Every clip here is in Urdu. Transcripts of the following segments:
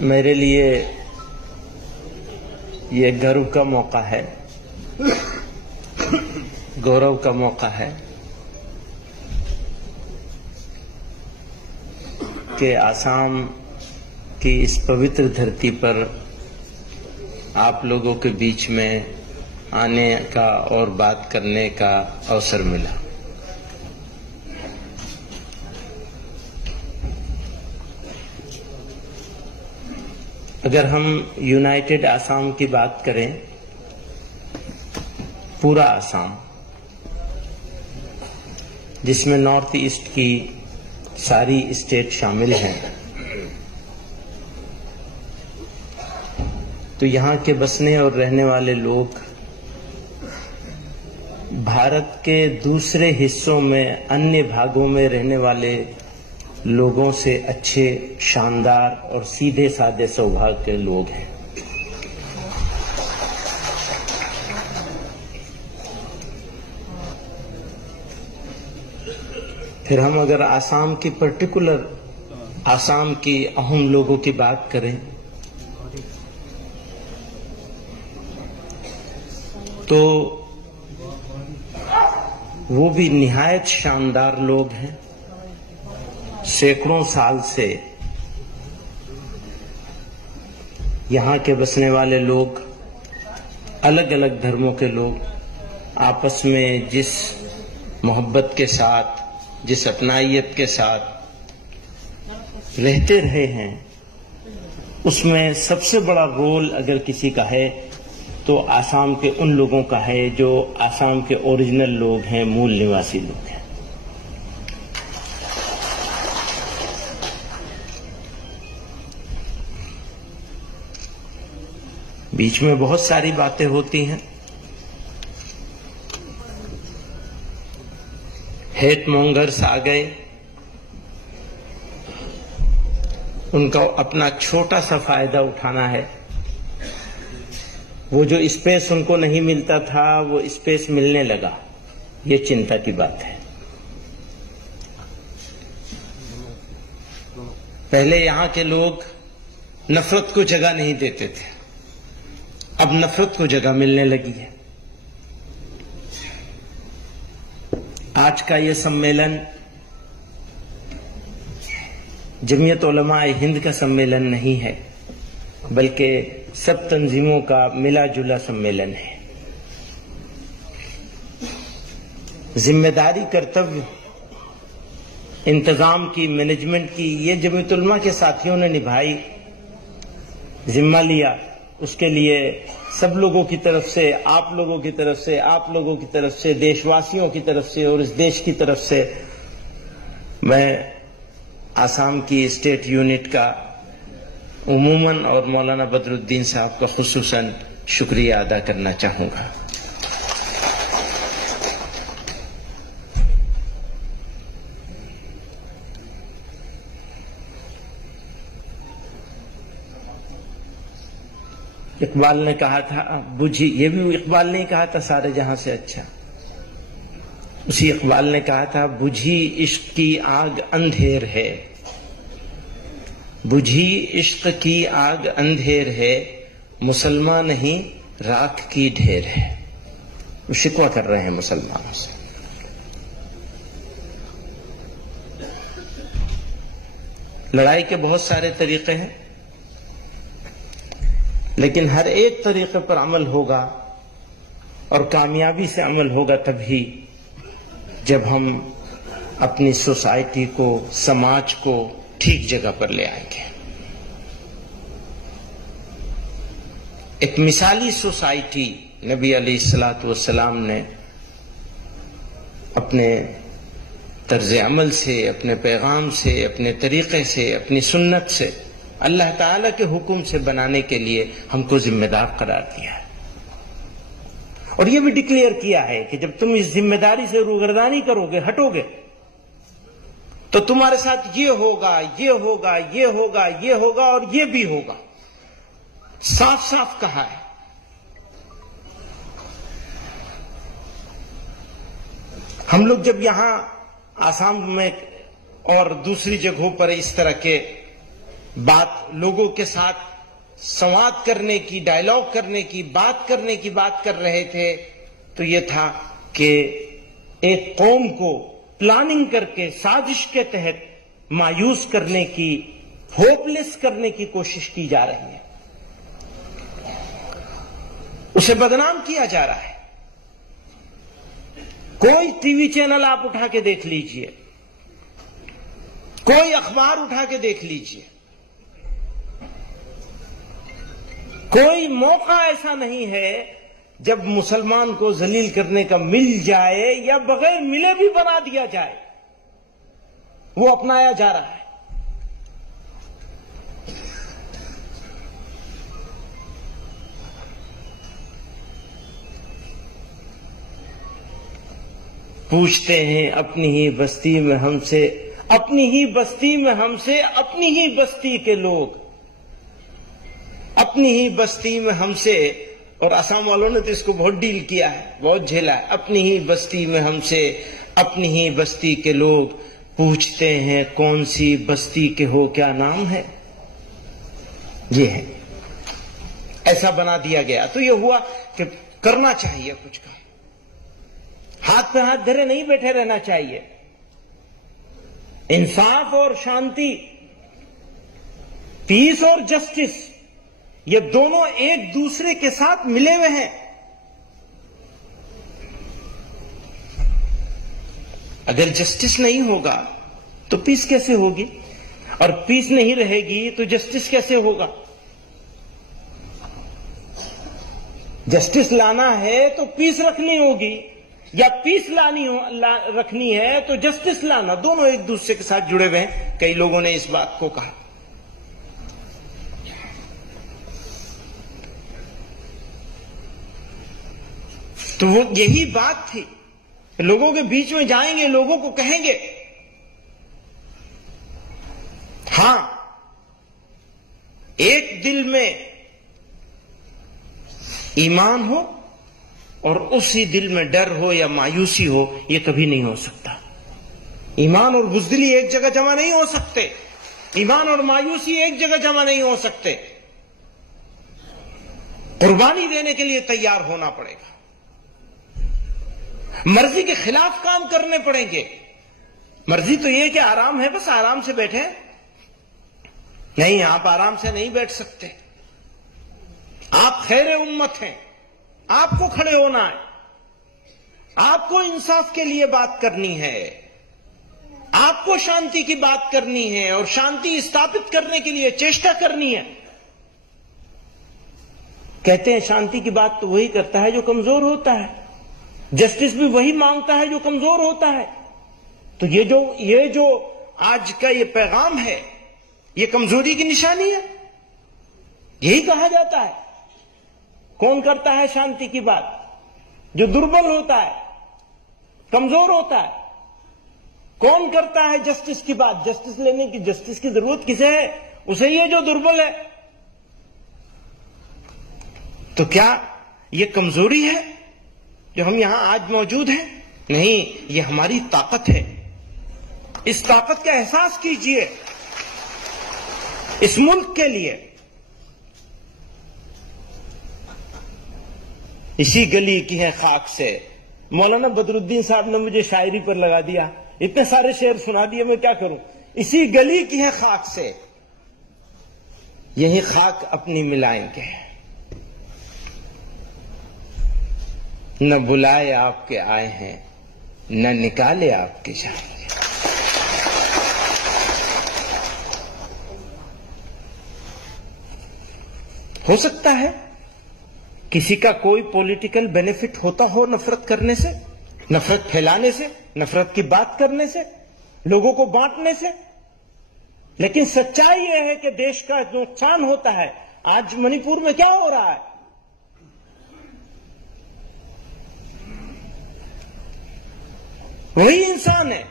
میرے لیے یہ گرو کا موقع ہے، گورو کا موقع ہے کہ آسام کی اس پوتر دھرتی پر آپ لوگوں کے بیچ میں آنے کا اور بات کرنے کا اوسر ملا۔ اگر ہم یونائٹڈ آسام کی بات کریں، پورا آسام جس میں نارتھ ایسٹ کی ساری اسٹیٹ شامل ہیں، تو یہاں کے بسنے اور رہنے والے لوگ بھارت کے دوسرے حصوں میں انیہ بھاگوں میں رہنے والے لوگوں سے اچھے، شاندار اور سیدھے سادے سوبھاگ کے لوگ ہیں۔ پھر ہم اگر آسام کی پرٹیکولر آسام کی اہم لوگوں کی بات کریں تو وہ بھی نہایت شاندار لوگ ہیں۔ سینکڑوں سال سے یہاں کے بسنے والے لوگ، الگ الگ دھرموں کے لوگ آپس میں جس محبت کے ساتھ، جس اپنائیت کے ساتھ رہتے رہے ہیں، اس میں سب سے بڑا رول اگر کسی کا ہے تو آسام کے ان لوگوں کا ہے جو آسام کے اوریجنل لوگ ہیں، مول نواسی لوگ ہیں۔ بیچ میں بہت ساری باتیں ہوتی ہیں، ہیٹ مونگرز آ گئے، ان کا اپنا چھوٹا سا فائدہ اٹھانا ہے۔ وہ جو اسپیس ان کو نہیں ملتا تھا وہ اسپیس ملنے لگا، یہ چنتا کی بات ہے۔ پہلے یہاں کے لوگ نفرت کو جگہ نہیں دیتے تھے، اب نفرت کو جگہ ملنے لگی ہے۔ آج کا یہ سمیلن جمعیت علماء ہند کا سمیلن نہیں ہے، بلکہ سب تنظیموں کا ملا جلا سمیلن ہے۔ ذمہ داری، کرتویہ، انتظام کی، مینجمنٹ کی یہ جمعیت علماء کے ساتھیوں نے نبھائی، ذمہ لیا۔ اس کے لیے سب لوگوں کی طرف سے، آپ لوگوں کی طرف سے، آپ لوگوں کی طرف سے، دیش واسیوں کی طرف سے اور اس دیش کی طرف سے میں آسام کی اسٹیٹ یونٹ کا عموماً اور مولانا بدر الدین صاحب کا خصوصاً شکریہ ادا کرنا چاہوں گا۔ اقبال نے کہا تھا بجھی، یہ بھی اقبال نے کہا تھا سارے جہاں سے اچھا، اسی اقبال نے کہا تھا بجھی عشق کی آگ اندھیر ہے، بجھی عشق کی آگ اندھیر ہے، مسلمان نہیں راکھ کی ڈھیر ہے۔ وہ شکوہ کر رہے ہیں مسلمانوں سے۔ لڑائی کے بہت سارے طریقے ہیں، لیکن ہر ایک طریقے پر عمل ہوگا اور کامیابی سے عمل ہوگا تبھی جب ہم اپنی سوسائٹی کو، سماج کو ٹھیک جگہ پر لے آئیں گے۔ ایک مثالی سوسائٹی نبی علیہ الصلوۃ والسلام نے اپنے طرز عمل سے، اپنے پیغام سے، اپنے طریقے سے، اپنی سنت سے، اللہ تعالیٰ کے حکم سے بنانے کے لیے ہم کو ذمہ دار قرار دیا ہے، اور یہ بھی ڈکلیئر کیا ہے کہ جب تم اس ذمہ داری سے روگردانی کرو گے، ہٹو گے، تو تمہارے ساتھ یہ ہوگا، یہ ہوگا، یہ ہوگا، یہ ہوگا اور یہ بھی ہوگا۔ صاف صاف کہا ہے۔ ہم لوگ جب یہاں آسام میں اور دوسری جگہوں پر اس طرح کے بات لوگوں کے ساتھ سواد کرنے کی، ڈائلاگ کرنے کی، بات کرنے کی بات کر رہے تھے، تو یہ تھا کہ ایک قوم کو پلاننگ کر کے سازش کے تحت مایوس کرنے کی، ہوپ لیس کرنے کی کوشش کی جا رہی ہے، اسے بدنام کیا جا رہا ہے۔ کوئی ٹی وی چینل آپ اٹھا کے دیکھ لیجئے، کوئی اخبار اٹھا کے دیکھ لیجئے، کوئی موقع ایسا نہیں ہے جب مسلمان کو ذلیل کرنے کا مل جائے یا بغیر ملے بھی بنا دیا جائے، وہ اپنایا جا رہا ہے۔ پوچھتے ہیں اپنی ہی بستی میں ہم سے، اپنی ہی بستی میں ہم سے، اپنی ہی بستی کے لوگ، اپنی ہی بستی میں ہم سے، اور آسام والوں نے تو اس کو بہت ڈیل کیا ہے، بہت جھیلا ہے۔ اپنی ہی بستی میں ہم سے، اپنی ہی بستی کے لوگ پوچھتے ہیں کون سی بستی کے ہو، کیا نام ہے؟ یہ ہے، ایسا بنا دیا گیا۔ تو یہ ہوا کہ کرنا چاہیے کچھ کام، ہاتھ پہ ہاتھ دھرے نہیں بیٹھے رہنا چاہیے۔ انصاف اور شانتی، پیس اور جسٹس، یہ دونوں ایک دوسرے کے ساتھ ملے ہوئے ہیں۔ اگر جسٹس نہیں ہوگا تو پیس کیسے ہوگی؟ اور پیس نہیں رہے گی تو جسٹس کیسے ہوگا؟ جسٹس لانا ہے تو پیس رکھنی ہوگی، یا پیس رکھنی ہے تو جسٹس لانا، دونوں ایک دوسرے کے ساتھ جڑے ہوئے ہیں۔ کئی لوگوں نے اس بات کو کہا۔ تو وہ یہی بات تھی، لوگوں کے بیچ میں جائیں گے، لوگوں کو کہیں گے ہاں ایک دل میں ایمان ہو اور اسی دل میں ڈر ہو یا مایوسی ہو، یہ کبھی نہیں ہو سکتا۔ ایمان اور بزدلی ایک جگہ جمع نہیں ہو سکتے، ایمان اور مایوسی ایک جگہ جمع نہیں ہو سکتے۔ قربانی دینے کے لیے تیار ہونا پڑے گا، مرضی کے خلاف کام کرنے پڑیں گے۔ مرضی تو یہ کہ آرام ہے، بس آرام سے بیٹھیں، نہیں، آپ آرام سے نہیں بیٹھ سکتے۔ آپ خیر امت ہیں، آپ کو کھڑے ہونا ہے، آپ کو انصاف کے لیے بات کرنی ہے، آپ کو شانتی کی بات کرنی ہے، اور شانتی استھاپت کرنے کے لیے چیشٹا کرنی ہے۔ کہتے ہیں شانتی کی بات تو وہی کرتا ہے جو کمزور ہوتا ہے، جسٹس بھی وہی مانگتا ہے جو کمزور ہوتا ہے۔ تو یہ جو آج کا یہ پیغام ہے، یہ کمزوری کی نشانی ہے، یہی کہا جاتا ہے۔ کون کرتا ہے شانتی کی بات؟ جو دربل ہوتا ہے، کمزور ہوتا ہے۔ کون کرتا ہے جسٹس کی بات؟ جسٹس لینے کی، جسٹس کی ضرورت کسے ہے؟ اسے ہی ہے جو دربل ہے۔ تو کیا یہ کمزوری ہے جو ہم یہاں آج موجود ہیں؟ نہیں، یہ ہماری طاقت ہے۔ اس طاقت کا احساس کیجئے اس ملک کے لیے۔ اسی گلی کی ہے خاک سے، مولانا بدر الدین صاحب نے مجھے شاعری پر لگا دیا، اتنے سارے شعر سنا دیے، میں کیا کروں۔ اسی گلی کی ہے خاک سے، یہی خاک اپنی ملائیں گے، نہ بلائے آپ کے آئے ہیں، نہ نکالے آپ کے جائیں گے۔ ہو سکتا ہے کسی کا کوئی پولیٹیکل بینیفٹ ہوتا ہو نفرت کرنے سے، نفرت پھیلانے سے، نفرت کی بات کرنے سے، لوگوں کو بانٹنے سے، لیکن سچائی یہ ہے کہ دیش کا نقصان ہوتا ہے۔ آج منی پور میں کیا ہو رہا ہے؟ وہی انسان ہے۔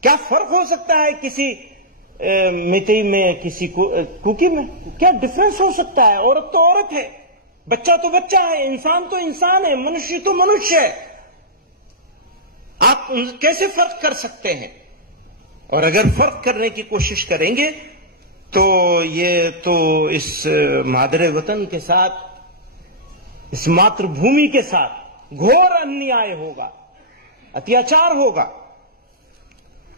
کیا فرق ہو سکتا ہے کسی میتئی میں، کسی کوکی میں؟ کیا ڈفرنس ہو سکتا ہے؟ عورت تو عورت ہے، بچہ تو بچہ ہے، انسان تو انسان ہے، منشی تو منشیہ ہے۔ آپ کیسے فرق کر سکتے ہیں؟ اور اگر فرق کرنے کی کوشش کریں گے تو یہ تو اس مادر وطن کے ساتھ، اس ماتر بھومی کے ساتھ گھور انیائے ہوگا، اتیاچار ہوگا۔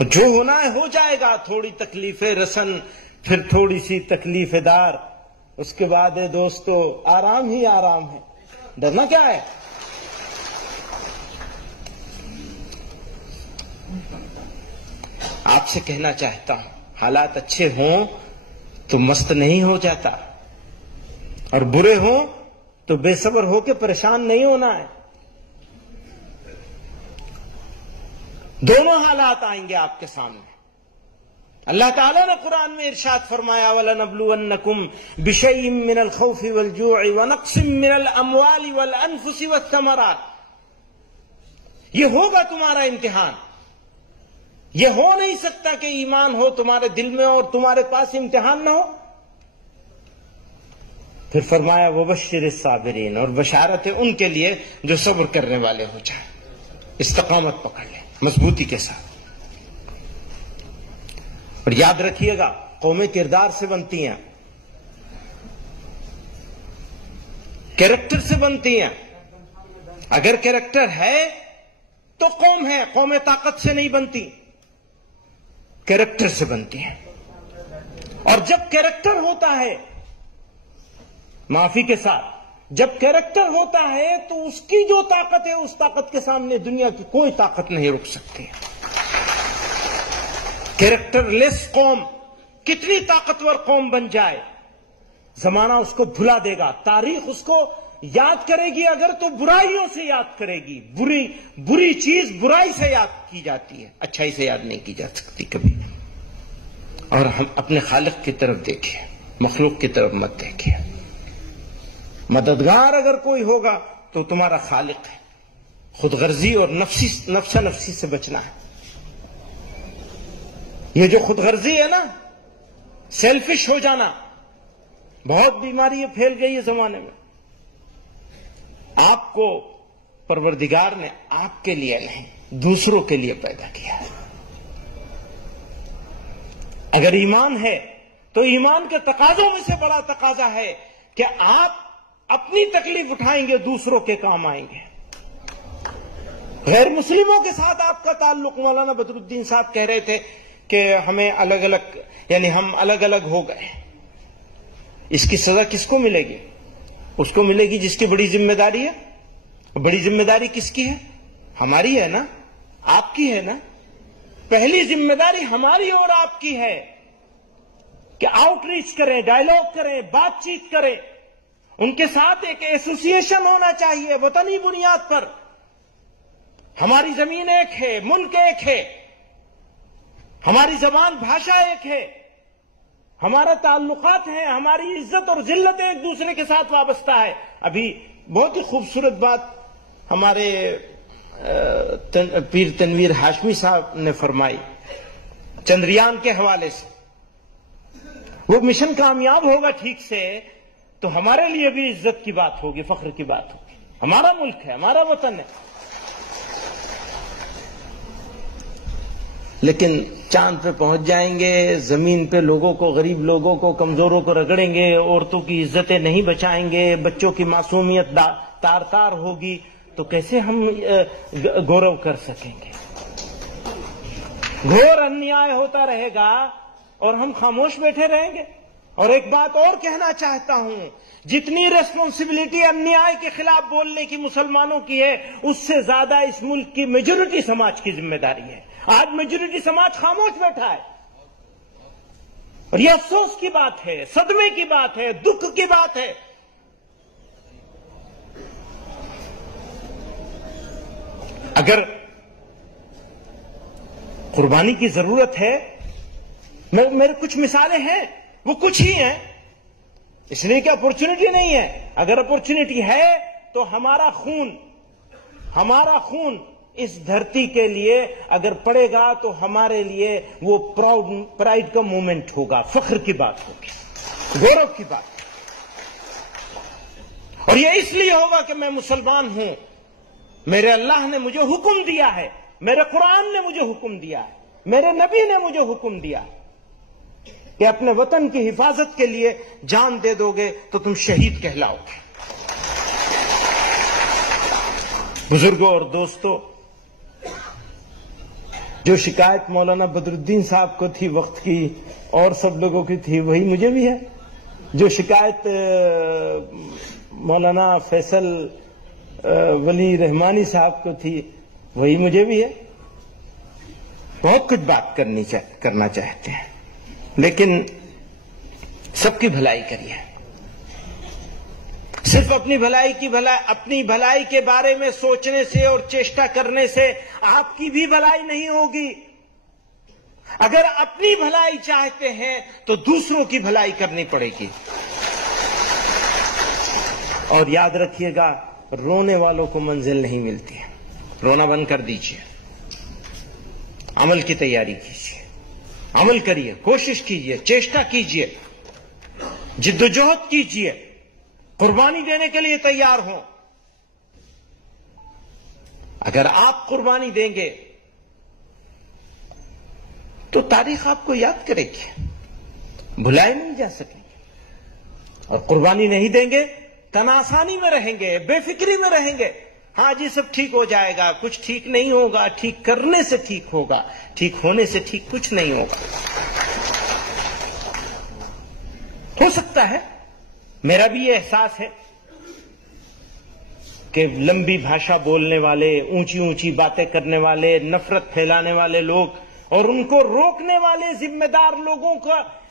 جو ہونا ہے ہو جائے گا، تھوڑی تکلیف رسن، پھر تھوڑی سی تکلیف دار، اس کے بعد دوستو آرام ہی آرام ہے، ڈرنا کیا ہے؟ آپ سے کہنا چاہتا ہوں، حالات اچھے ہوں تو مست نہیں ہو جاتا، اور برے ہوں تو بے صبر ہو کے پریشان نہیں ہونا ہے۔ دونوں حالات آئیں گے آپ کے سامنے۔ اللہ تعالیٰ نے قرآن میں ارشاد فرمایا وَلَنَبْلُوَنَّكُمْ بِشَيْءٍ مِّنَ الْخَوْفِ وَالْجُوعِ وَنَقْصٍ مِّنَ الْأَمْوَالِ وَالْأَنفُسِ وَالثَّمَرَاتِ۔ یہ ہوگا تمہارا امتحان۔ یہ ہو نہیں سکتا کہ ایمان ہو تمہارے دل میں اور تمہارے پاس امتحان نہ ہو۔ پھر فرمایا وَبَشِّرِ الصَّابِرِينَ، اور بشارت ہے ان کے لیے جو صبر کرنے والے ہو جائیں، استقامت پکڑ لیں مضبوطی کے ساتھ۔ اور یاد رکھیے گا، قومیں کردار سے بنتی ہیں، کیریکٹر سے بنتی ہیں۔ اگر کیریکٹر ہے تو قوم ہے، قومیں طاقت سے نہیں بنتی، کیریکٹر سے بنتی ہیں۔ اور جب کیریکٹر ہوتا ہے، معافی کے ساتھ، جب کیریکٹر ہوتا ہے تو اس کی جو طاقت ہے، اس طاقت کے سامنے دنیا کی کوئی طاقت نہیں رک سکتی۔ کیریکٹر لیس قوم کتنی طاقتور قوم بن جائے، زمانہ اس کو بھلا دے گا، تاریخ اس کو یاد کرے گی، اگر تو برائیوں سے یاد کرے گی۔ بری چیز برائی سے یاد کی جاتی ہے، اچھائی سے یاد نہیں کی جا سکتی کبھی۔ اور ہم اپنے خالق کی طرف دیکھیں، مخلوق کی طرف مت دیکھیں۔ مددگار اگر کوئی ہوگا تو تمہارا خالق ہے۔ خود غرضی اور نفسا نفسی سے بچنا ہے۔ یہ جو خود غرضی ہے نا، سیلفش ہو جانا، بہت بیماری پھیل گئی ہے زمانے میں۔ آپ کو پروردگار نے آپ کے لیے نہیں، دوسروں کے لیے پیدا کیا ہے۔ اگر ایمان ہے تو ایمان کے تقاضوں میں سے بڑا تقاضا ہے کہ آپ اپنی تکلیف اٹھائیں گے، دوسروں کے کام آئیں گے۔ غیر مسلموں کے ساتھ آپ کا تعلق، مولانا بدر الدین صاحب کہہ رہے تھے کہ ہمیں الگ الگ، یعنی ہم الگ الگ ہو گئے۔ اس کی سزا کس کو ملے گی؟ اس کو ملے گی جس کی بڑی ذمہ داری ہے۔ بڑی ذمہ داری کس کی ہے؟ ہماری ہے نا، آپ کی ہے نا۔ پہلی ذمہ داری ہماری اور آپ کی ہے کہ آؤٹ ریچ کریں، ڈائیلاگ کریں، بات چیت کریں۔ ان کے ساتھ ایک ایسوسیشن ہونا چاہیے وطنی بنیاد پر۔ ہماری زمین ایک ہے، ملک ایک ہے، ہماری زبان بھاشا ایک ہے، ہمارا تعلقات ہیں، ہماری عزت اور ذلت ایک دوسرے کے ساتھ وابستہ ہے۔ ابھی بہت ہی خوبصورت بات ہمارے پیر تنویر ہاشمی صاحب نے فرمائی چندریان کے حوالے سے۔ وہ مشن کامیاب ہوگا ٹھیک سے تو ہمارے لیے بھی عزت کی بات ہوگی، فخر کی بات ہوگی۔ ہمارا ملک ہے، ہمارا وطن ہے۔ لیکن چاند پہ پہنچ جائیں گے، زمین پہ لوگوں کو، غریب لوگوں کو، کمزوروں کو رگڑیں گے، عورتوں کی عزتیں نہیں بچائیں گے، بچوں کی معصومیت تار تار ہوگی، تو کیسے ہم گورو کر سکیں گے؟ گھور انیائے ہوتا رہے گا اور ہم خاموش بیٹھے رہیں گے۔ اور ایک بات اور کہنا چاہتا ہوں، جتنی ریسپانسبلٹی انیائے کے خلاف بولنے کی مسلمانوں کی ہے، اس سے زیادہ اس ملک کی میجورٹی سماج کی ذمہ داری ہے۔ آج میجورٹی سماج خاموش بیٹھا ہے، اور یہ افسوس کی بات ہے، صدمے کی بات ہے، دکھ کی بات ہے۔ اگر قربانی کی ضرورت ہے، میرے کچھ مثالیں ہیں، وہ کچھ ہی ہیں، اس لیے کہ اپورچونٹی نہیں ہے۔ اگر اپورچونٹی ہے تو ہمارا خون اس دھرتی کے لیے اگر پڑے گا تو ہمارے لیے وہ پرائیڈ کا مومنٹ ہوگا، فخر کی بات ہوگی، گورو کی بات۔ اور یہ اس لیے ہوگا کہ میں مسلمان ہوں، میرے اللہ نے مجھے حکم دیا ہے، میرے قرآن نے مجھے حکم دیا ہے، میرے نبی نے مجھے حکم دیا کہ اپنے وطن کی حفاظت کے لیے جان دے دو گے تو تم شہید کہلاؤ گے۔ بزرگوں اور دوستو، جو شکایت مولانا بدر الدین صاحب کو تھی وقت کی اور سب لوگوں کی تھی، وہی مجھے بھی ہے۔ جو شکایت مولانا فیصل ولی رحمانی صاحب کو تھی، وہی مجھے بھی ہے۔ بہت کچھ بات کرنا چاہتے ہیں، لیکن سب کی بھلائی کریے۔ صرف اپنی بھلائی کے بارے میں سوچنے سے اور چیشٹا کرنے سے آپ کی بھی بھلائی نہیں ہوگی۔ اگر اپنی بھلائی چاہتے ہیں تو دوسروں کی بھلائی کرنی پڑے گی۔ اور یاد رکھیے گا، رونے والوں کو منزل نہیں ملتی ہے۔ رونا بند کر دیجیے، عمل کی تیاری کیجیے، عمل کریے، کوشش کیجیے، چیشٹا کیجیے، جدوجہد کیجیے، قربانی دینے کے لیے تیار ہوں۔ اگر آپ قربانی دیں گے تو تاریخ آپ کو یاد کرے گی، بھلائے نہیں جا سکیں گے۔ اور قربانی نہیں دیں گے، تناسانی میں رہیں گے، بے فکری میں رہیں گے۔ ہاں جی سب ٹھیک ہو جائے گا، کچھ ٹھیک نہیں ہوگا، ٹھیک کرنے سے ٹھیک ہوگا، ٹھیک ہونے سے ٹھیک کچھ نہیں ہوگا۔ ہو سکتا ہے، میرا بھی یہ احساس ہے کہ لمبی بھاشا بولنے والے، اونچی اونچی باتیں کرنے والے، نفرت پھیلانے والے لوگ اور ان کو روکنے والے ذمہ دار لوگوں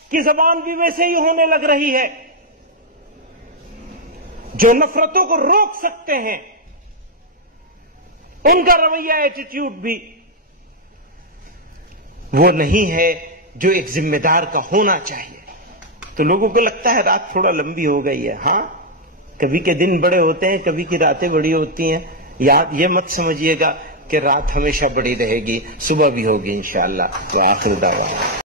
کی زبان بھی ویسے ہی ہونے لگ رہی ہے۔ جو نفرتوں کو روک سکتے ہیں، ان کا رویہ، ایٹیٹیوڈ بھی وہ نہیں ہے جو ایک ذمہ دار کا ہونا چاہیے۔ تو لوگوں کو لگتا ہے رات تھوڑا لمبی ہو گئی ہے۔ ہاں، کبھی کے دن بڑے ہوتے ہیں، کبھی کی راتیں بڑی ہوتی ہیں۔ یہ مت سمجھیے گا کہ رات ہمیشہ بڑی رہے گی، صبح بھی ہوگی انشاءاللہ۔ وآخر دعوانا